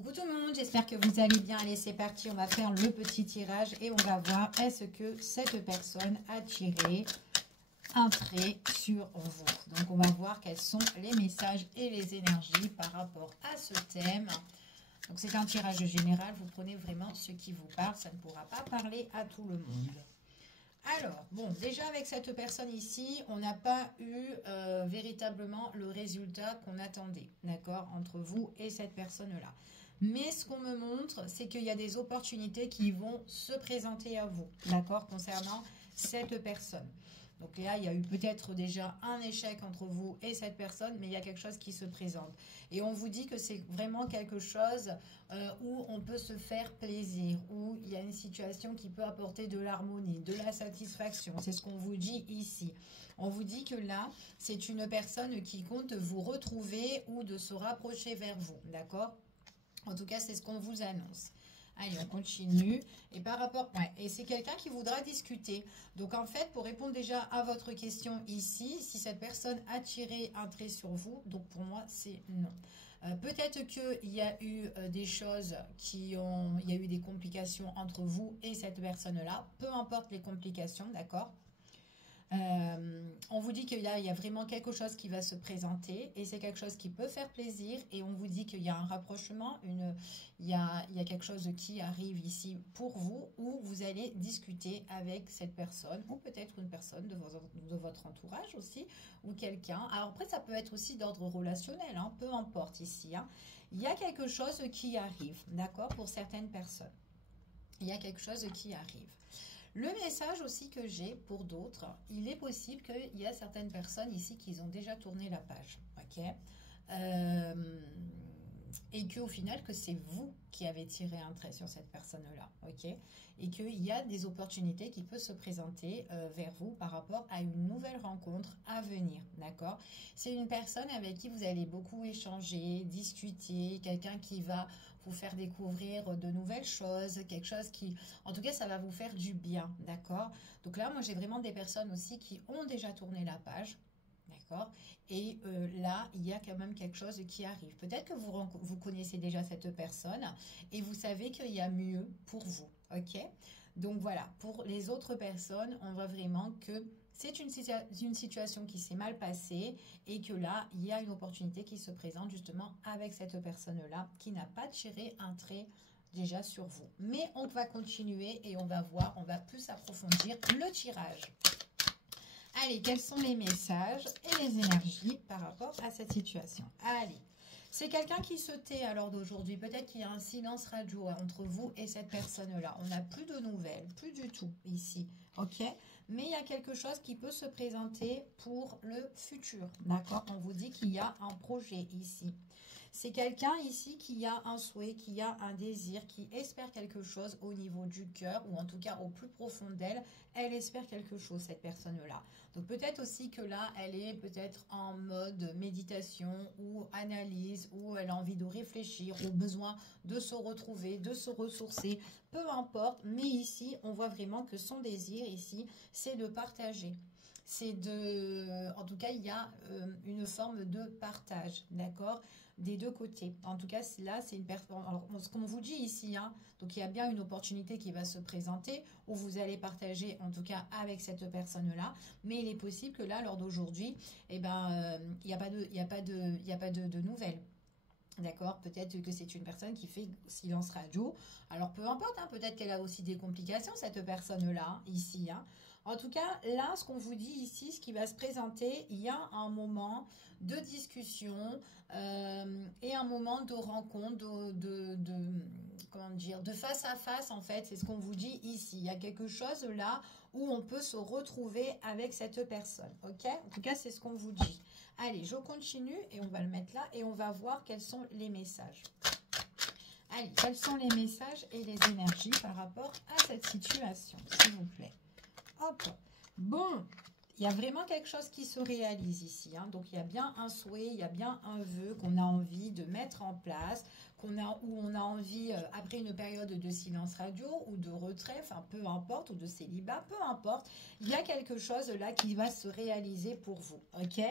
Coucou tout le monde, j'espère que vous allez bien. Allez, c'est parti, on va faire le petit tirage et on va voir est-ce que cette personne a tiré un trait sur vous. Donc, on va voir quels sont les messages et les énergies par rapport à ce thème. Donc, c'est un tirage général, vous prenez vraiment ce qui vous parle, ça ne pourra pas parler à tout le monde. Alors, bon, déjà avec cette personne ici, on n'a pas eu véritablement le résultat qu'on attendait, d'accord, entre vous et cette personne-là. Mais ce qu'on me montre, c'est qu'il y a des opportunités qui vont se présenter à vous, d'accord, concernant cette personne. Donc là, il y a eu peut-être déjà un échec entre vous et cette personne, mais il y a quelque chose qui se présente. Et on vous dit que c'est vraiment quelque chose où on peut se faire plaisir, où il y a une situation qui peut apporter de l'harmonie, de la satisfaction. C'est ce qu'on vous dit ici. On vous dit que là, c'est une personne qui compte vous retrouver ou de se rapprocher vers vous, d'accord ? En tout cas, c'est ce qu'on vous annonce. Allez, on continue. Et par rapport... Ouais, et c'est quelqu'un qui voudra discuter. Donc, en fait, pour répondre déjà à votre question ici, si cette personne a tiré un trait sur vous, donc pour moi, c'est non. Peut-être qu'il y a eu des choses qui ont... Il y a eu des complications entre vous et cette personne-là. Peu importe les complications, d'accord ? On vous dit qu'il y a vraiment quelque chose qui va se présenter et c'est quelque chose qui peut faire plaisir et on vous dit qu'il y a un rapprochement, il y a quelque chose qui arrive ici pour vous où vous allez discuter avec cette personne ou peut-être une personne de votre entourage aussi ou quelqu'un. Alors après ça peut être aussi d'ordre relationnel, hein, peu importe ici. Hein. Il y a quelque chose qui arrive, d'accord, pour certaines personnes. Il y a quelque chose qui arrive. Le message aussi que j'ai pour d'autres, il est possible qu'il y a certaines personnes ici qui ont déjà tourné la page, ok, et qu'au final, que c'est vous qui avez tiré un trait sur cette personne-là, ok, et qu'il y a des opportunités qui peuvent se présenter vers vous par rapport à une nouvelle rencontre à venir, d'accord. C'est une personne avec qui vous allez beaucoup échanger, discuter, quelqu'un qui va vous faire découvrir de nouvelles choses, quelque chose qui, en tout cas, ça va vous faire du bien, d'accord. Donc là, moi, j'ai vraiment des personnes aussi qui ont déjà tourné la page, d'accord. Et là, il y a quand même quelque chose qui arrive. Peut-être que vous connaissez déjà cette personne et vous savez qu'il y a mieux pour vous, ok. Donc voilà, pour les autres personnes, on voit vraiment que c'est une situation qui s'est mal passée et que là, il y a une opportunité qui se présente justement avec cette personne-là qui n'a pas tiré un trait déjà sur vous. Mais on va continuer et on va voir, on va plus approfondir le tirage. Allez, quels sont les messages et les énergies par rapport à cette situation? Allez, c'est quelqu'un qui se tait à l'heure d'aujourd'hui. Peut-être qu'il y a un silence radio entre vous et cette personne-là. On n'a plus de nouvelles, plus du tout ici, ok? Mais il y a quelque chose qui peut se présenter pour le futur, d'accord? On vous dit qu'il y a un projet ici. C'est quelqu'un ici qui a un souhait, qui a un désir, qui espère quelque chose au niveau du cœur, ou en tout cas au plus profond d'elle, elle espère quelque chose, cette personne-là. Donc peut-être aussi que là, elle est peut-être en mode méditation ou analyse, ou elle a envie de réfléchir, ou besoin de se retrouver, de se ressourcer, peu importe. Mais ici, on voit vraiment que son désir ici, c'est de partager. C'est de... En tout cas, il y a une forme de partage, d'accord, des deux côtés. En tout cas, là, c'est une personne... Alors, ce qu'on vous dit ici, hein, donc il y a bien une opportunité qui va se présenter où vous allez partager, en tout cas, avec cette personne-là. Mais il est possible que là, lors d'aujourd'hui, eh ben, il n'y a pas de nouvelles. D'accord, peut-être que c'est une personne qui fait silence radio. Alors, peu importe, hein, peut-être qu'elle a aussi des complications, cette personne-là, hein, ici. Hein. En tout cas, là, ce qu'on vous dit ici, ce qui va se présenter, il y a un moment de discussion et un moment de rencontre, comment dire, de face à face, en fait. C'est ce qu'on vous dit ici. Il y a quelque chose là où on peut se retrouver avec cette personne, ok? En tout cas, c'est ce qu'on vous dit. Allez, je continue et on va le mettre là et on va voir quels sont les messages. Allez, quels sont les messages et les énergies par rapport à cette situation, s'il vous plaît. Hop, bon, il y a vraiment quelque chose qui se réalise ici. Hein. Donc, il y a bien un souhait, il y a bien un vœu qu'on a envie de mettre en place, où on a envie, après une période de silence radio ou de retrait, enfin peu importe, ou de célibat, peu importe, il y a quelque chose là qui va se réaliser pour vous, ok?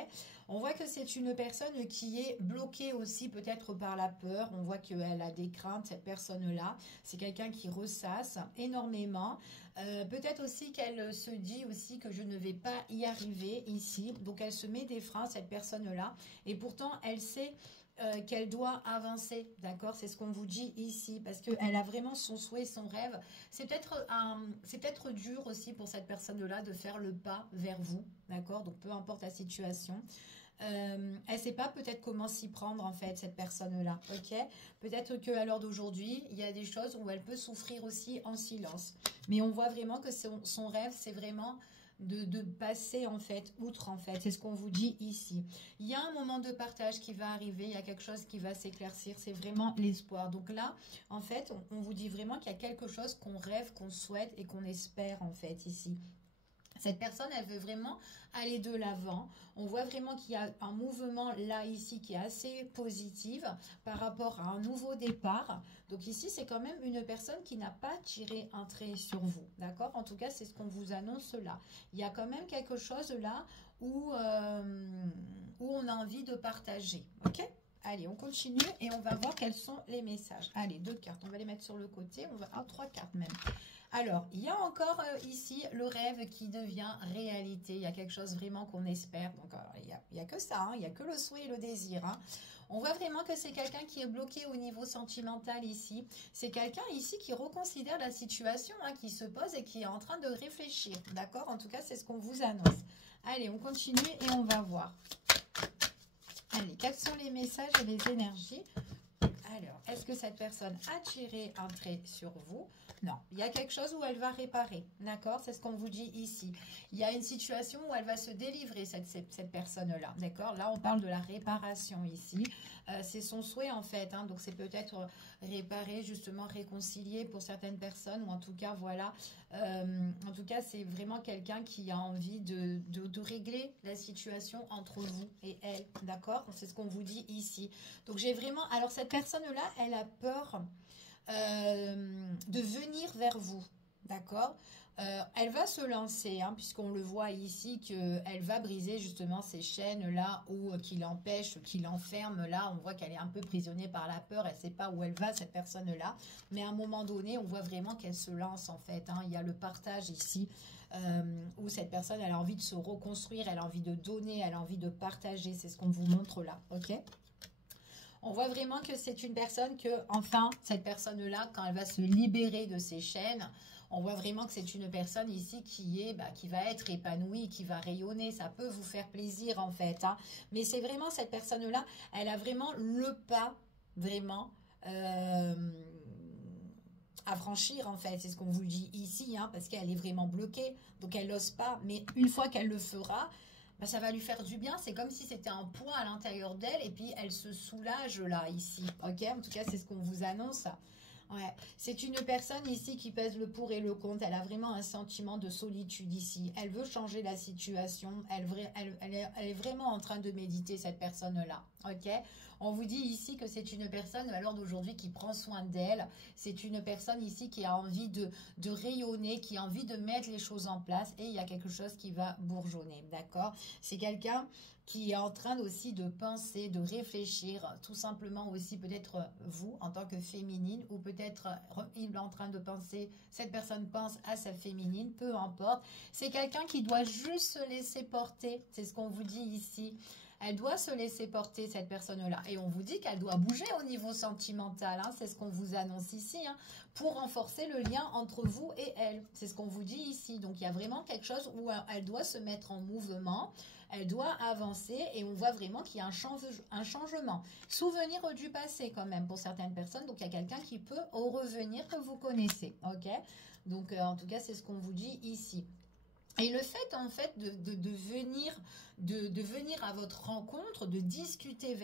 On voit que c'est une personne qui est bloquée aussi peut-être par la peur, on voit qu'elle a des craintes, cette personne-là, c'est quelqu'un qui ressasse énormément, peut-être aussi qu'elle se dit aussi que je ne vais pas y arriver ici, donc elle se met des freins, cette personne-là, et pourtant elle sait qu'elle doit avancer, d'accord? C'est ce qu'on vous dit ici, parce qu'elle a vraiment son souhait, son rêve. C'est peut-être dur aussi pour cette personne-là de faire le pas vers vous, d'accord? Donc peu importe la situation. Elle ne sait pas peut-être comment s'y prendre en fait, cette personne-là, ok? Peut-être qu'à l'heure d'aujourd'hui, il y a des choses où elle peut souffrir aussi en silence. Mais on voit vraiment que son rêve, c'est vraiment de passer en fait, outre en fait, c'est ce qu'on vous dit ici. Il y a un moment de partage qui va arriver, il y a quelque chose qui va s'éclaircir, c'est vraiment l'espoir. Donc là, en fait, on vous dit vraiment qu'il y a quelque chose qu'on rêve, qu'on souhaite et qu'on espère en fait ici. Cette personne, elle veut vraiment aller de l'avant. On voit vraiment qu'il y a un mouvement là, ici, qui est assez positif par rapport à un nouveau départ. Donc ici, c'est quand même une personne qui n'a pas tiré un trait sur vous. D'accord? En tout cas, c'est ce qu'on vous annonce là. Il y a quand même quelque chose là où on a envie de partager. Ok? Allez, on continue et on va voir quels sont les messages. Allez, 2 cartes. On va les mettre sur le côté. On va... 3 cartes même. Alors, il y a encore ici le rêve qui devient réalité. Il y a quelque chose vraiment qu'on espère. Donc, il n'y a que ça, hein, il n'y a que le souhait et le désir. Hein. On voit vraiment que c'est quelqu'un qui est bloqué au niveau sentimental ici. C'est quelqu'un ici qui reconsidère la situation, hein, qui se pose et qui est en train de réfléchir. D'accord? En tout cas, c'est ce qu'on vous annonce. Allez, on continue et on va voir. Allez, quels sont les messages et les énergies? Alors, est-ce que cette personne a tiré un trait sur vous? Non, il y a quelque chose où elle va réparer, d'accord? C'est ce qu'on vous dit ici. Il y a une situation où elle va se délivrer, cette personne-là, d'accord? Là, on parle de la réparation ici. C'est son souhait, en fait, hein, donc c'est peut-être réparer, justement, réconcilier pour certaines personnes, ou en tout cas, voilà. En tout cas, c'est vraiment quelqu'un qui a envie de régler la situation entre vous et elle, d'accord? C'est ce qu'on vous dit ici. Donc, j'ai vraiment... Alors, cette personne-là, elle a peur de venir vers vous, d'accord? Elle va se lancer, hein, puisqu'on le voit ici qu'elle va briser justement ces chaînes là où qui l'empêchent, qui l'enferment là. On voit qu'elle est un peu prisonnée par la peur. Elle ne sait pas où elle va, cette personne-là. Mais à un moment donné, on voit vraiment qu'elle se lance en fait. Hein. Il y a le partage ici où cette personne, elle a envie de se reconstruire, elle a envie de donner, elle a envie de partager. C'est ce qu'on vous montre là, ok? On voit vraiment que c'est une personne que, enfin, cette personne-là, quand elle va se libérer de ses chaînes, on voit vraiment que c'est une personne ici qui va être épanouie, qui va rayonner. Ça peut vous faire plaisir, en fait. Hein. Mais c'est vraiment cette personne-là, elle a vraiment le pas, vraiment, à franchir, en fait. C'est ce qu'on vous dit ici, hein, parce qu'elle est vraiment bloquée. Donc, elle n'ose pas. Mais une fois qu'elle le fera... Ben, ça va lui faire du bien, c'est comme si c'était un poids à l'intérieur d'elle et puis elle se soulage là, ici, ok? En tout cas, c'est ce qu'on vous annonce. Ouais. C'est une personne ici qui pèse le pour et le contre, elle a vraiment un sentiment de solitude ici, elle veut changer la situation, elle est vraiment en train de méditer, cette personne-là, ok? On vous dit ici que c'est une personne, à l'heure d'aujourd'hui, qui prend soin d'elle. C'est une personne ici qui a envie de rayonner, qui a envie de mettre les choses en place. Et il y a quelque chose qui va bourgeonner, d'accord? C'est quelqu'un qui est en train aussi de penser, de réfléchir, tout simplement aussi peut-être vous en tant que féminine, ou peut-être il est en train de penser, cette personne pense à sa féminine, peu importe. C'est quelqu'un qui doit juste se laisser porter, c'est ce qu'on vous dit ici. Elle doit se laisser porter, cette personne-là. Et on vous dit qu'elle doit bouger au niveau sentimental. Hein, c'est ce qu'on vous annonce ici. Hein, pour renforcer le lien entre vous et elle. C'est ce qu'on vous dit ici. Donc, il y a vraiment quelque chose où elle doit se mettre en mouvement. Elle doit avancer. Et on voit vraiment qu'il y a un changement. Souvenir du passé, quand même, pour certaines personnes. Donc, il y a quelqu'un qui peut revenir que vous connaissez. OK? Donc, en tout cas, c'est ce qu'on vous dit ici. Et le fait, en fait, de venir à votre rencontre, de discuter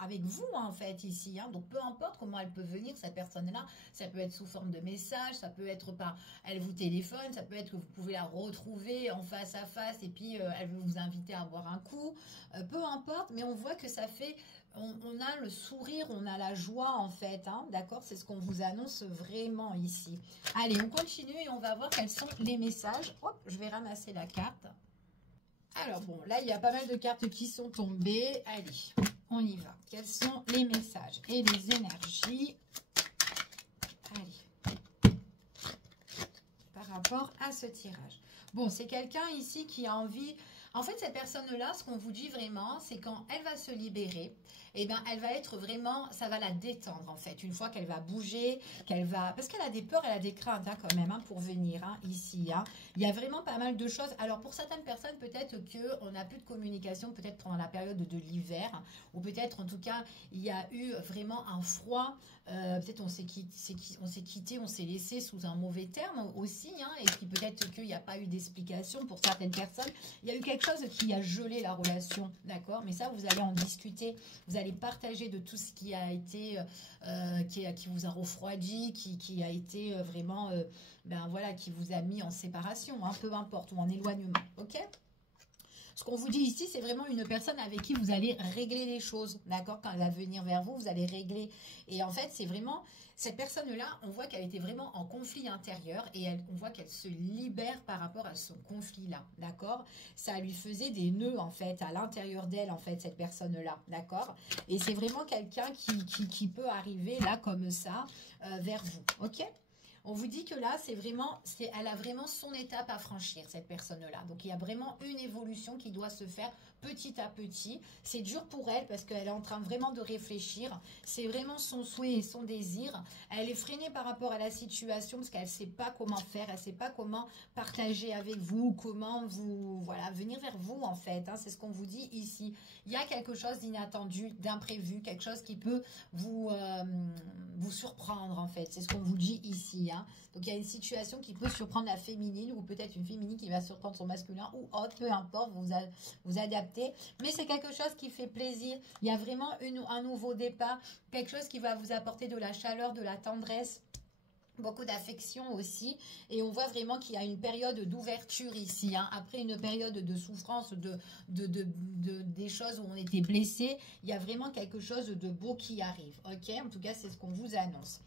avec vous, en fait, ici. Hein. Donc, peu importe comment elle peut venir, cette personne-là, ça peut être sous forme de message, ça peut être elle vous téléphone, ça peut être que vous pouvez la retrouver en face à face et puis elle veut vous inviter à boire un coup. Peu importe, mais on voit que ça fait on a le sourire, on a la joie en fait, hein, d'accord? C'est ce qu'on vous annonce vraiment ici. Allez, on continue et on va voir quels sont les messages. Hop, je vais ramasser la carte. Alors bon, là, il y a pas mal de cartes qui sont tombées. Allez, on y va. Quels sont les messages et les énergies? Allez, par rapport à ce tirage. Bon, c'est quelqu'un ici qui a envie... En fait, cette personne-là, ce qu'on vous dit vraiment, c'est quand elle va se libérer, eh ben, elle va être vraiment, ça va la détendre en fait. Une fois qu'elle va bouger, qu'elle va, parce qu'elle a des peurs, elle a des craintes hein, quand même hein, pour venir hein, ici. Hein. Il y a vraiment pas mal de choses. Alors pour certaines personnes, peut-être que on n'a plus de communication, peut-être pendant la période de l'hiver, ou peut-être en tout cas, il y a eu vraiment un froid. Peut-être on s'est quitté, on s'est laissé sous un mauvais terme aussi, hein, et puis peut-être qu'il n'y a pas eu d'explication pour certaines personnes. Il y a eu quelque chose qui a gelé la relation, d'accord? Mais ça, vous allez en discuter, vous allez partager de tout ce qui a été, qui vous a refroidi, qui a été vraiment, ben voilà, qui vous a mis en séparation, hein, peu importe, ou en éloignement, ok? Ce qu'on vous dit ici, c'est vraiment une personne avec qui vous allez régler les choses, d'accord? Quand elle va venir vers vous, vous allez régler. Et en fait, c'est vraiment, cette personne-là, on voit qu'elle était vraiment en conflit intérieur et on voit qu'elle se libère par rapport à son conflit-là, d'accord? Ça lui faisait des nœuds, en fait, à l'intérieur d'elle, en fait, cette personne-là, d'accord? Et c'est vraiment quelqu'un qui peut arriver, là, comme ça, vers vous, ok? On vous dit que là, elle a vraiment son étape à franchir, cette personne-là. Donc, il y a vraiment une évolution qui doit se faire petit à petit. C'est dur pour elle parce qu'elle est en train vraiment de réfléchir. C'est vraiment son souhait et son désir. Elle est freinée par rapport à la situation parce qu'elle ne sait pas comment faire. Elle ne sait pas comment partager avec vous, comment voilà, venir vers vous, en fait. Hein, c'est ce qu'on vous dit ici. Il y a quelque chose d'inattendu, d'imprévu, quelque chose qui peut vous surprendre, en fait. C'est ce qu'on vous dit ici. Hein. Donc, il y a une situation qui peut surprendre la féminine ou peut-être une féminine qui va surprendre son masculin ou autre, peu importe, vous adaptez. Mais c'est quelque chose qui fait plaisir. Il y a vraiment un nouveau départ, quelque chose qui va vous apporter de la chaleur, de la tendresse, beaucoup d'affection aussi, et on voit vraiment qu'il y a une période d'ouverture ici, hein. Après une période de souffrance, des choses où on était blessé, il y a vraiment quelque chose de beau qui arrive, ok? En tout cas, c'est ce qu'on vous annonce.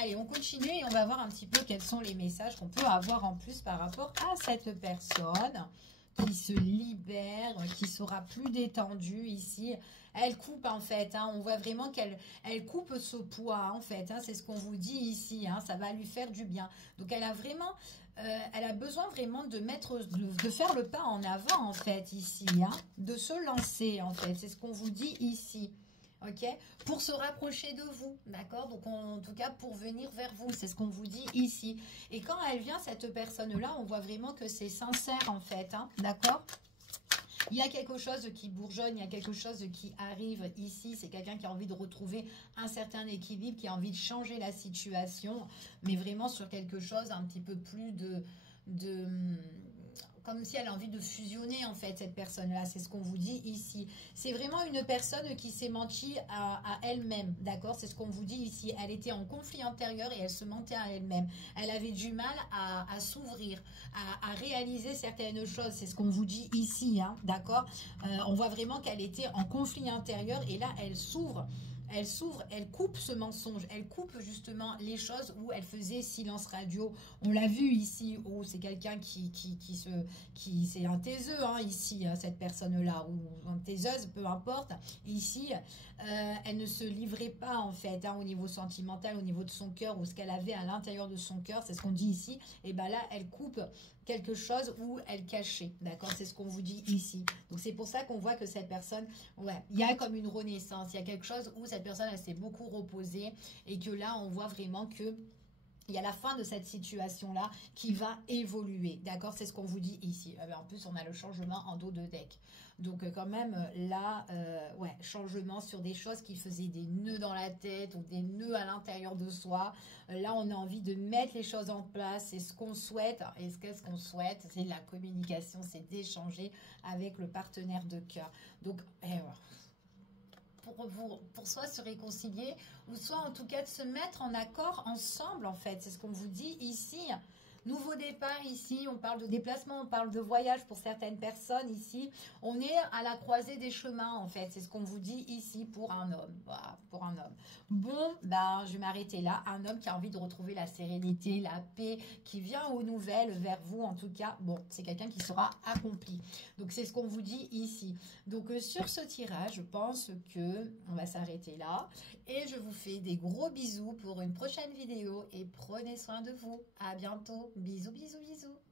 Allez, on continue et on va voir un petit peu quels sont les messages qu'on peut avoir en plus par rapport à cette personne qui se libère, qui sera plus détendue ici. Elle coupe en fait, hein, on voit vraiment qu'elle coupe ce poids en fait, hein, c'est ce qu'on vous dit ici, hein, ça va lui faire du bien. Donc elle a vraiment, elle a besoin vraiment de faire le pas en avant en fait ici, hein, de se lancer en fait, c'est ce qu'on vous dit ici. Ok, pour se rapprocher de vous, d'accord? Donc en tout cas pour venir vers vous, c'est ce qu'on vous dit ici. Et quand elle vient, cette personne-là, on voit vraiment que c'est sincère en fait, hein, d'accord? Il y a quelque chose qui bourgeonne, il y a quelque chose qui arrive ici. C'est quelqu'un qui a envie de retrouver un certain équilibre, qui a envie de changer la situation, mais vraiment sur quelque chose un petit peu plus comme si elle a envie de fusionner en fait cette personne-là, c'est ce qu'on vous dit ici. C'est vraiment une personne qui s'est menti à elle-même, d'accord? C'est ce qu'on vous dit ici. Elle était en conflit intérieur et elle se mentait à elle-même. Elle avait du mal à s'ouvrir, à réaliser certaines choses, c'est ce qu'on vous dit ici, hein, d'accord? On voit vraiment qu'elle était en conflit intérieur et là elle s'ouvre. Elle s'ouvre, elle coupe ce mensonge, elle coupe justement les choses où elle faisait silence radio. On l'a vu ici, où c'est quelqu'un c'est un taiseux, hein, ici, hein, cette personne-là, ou une taiseuse, peu importe. Ici, elle ne se livrait pas, en fait, hein, au niveau sentimental, au niveau de son cœur, ou ce qu'elle avait à l'intérieur de son cœur, c'est ce qu'on dit ici. Et bien là, elle coupe quelque chose où elle cachait, d'accord? C'est ce qu'on vous dit ici. Donc c'est pour ça qu'on voit que cette personne, ouais, il y a comme une renaissance, il y a quelque chose où cette personne, elle s'est beaucoup reposée et que là, on voit vraiment que il y a la fin de cette situation-là qui va évoluer, d'accord? C'est ce qu'on vous dit ici. En plus, on a le changement en dos de deck. Donc, quand même, là, ouais, changement sur des choses qui faisaient des nœuds dans la tête ou des nœuds à l'intérieur de soi. Là, on a envie de mettre les choses en place. C'est ce qu'on souhaite. Et qu'est-ce qu'on souhaite? C'est la communication, c'est d'échanger avec le partenaire de cœur. Donc, pour soit se réconcilier ou soit en tout cas de se mettre en accord ensemble en fait, c'est ce qu'on vous dit ici, Nouveau départ ici, on parle de déplacement, on parle de voyage pour certaines personnes ici. On est à la croisée des chemins en fait, c'est ce qu'on vous dit ici pour un homme. Voilà, pour un homme. Bon, ben, je vais m'arrêter là. Un homme qui a envie de retrouver la sérénité, la paix, qui vient aux nouvelles vers vous en tout cas. Bon, c'est quelqu'un qui sera accompli. Donc c'est ce qu'on vous dit ici. Donc sur ce tirage, je pense que on va s'arrêter là. Et je vous fais des gros bisous pour une prochaine vidéo et prenez soin de vous. À bientôt. Bisous, bisous, bisous.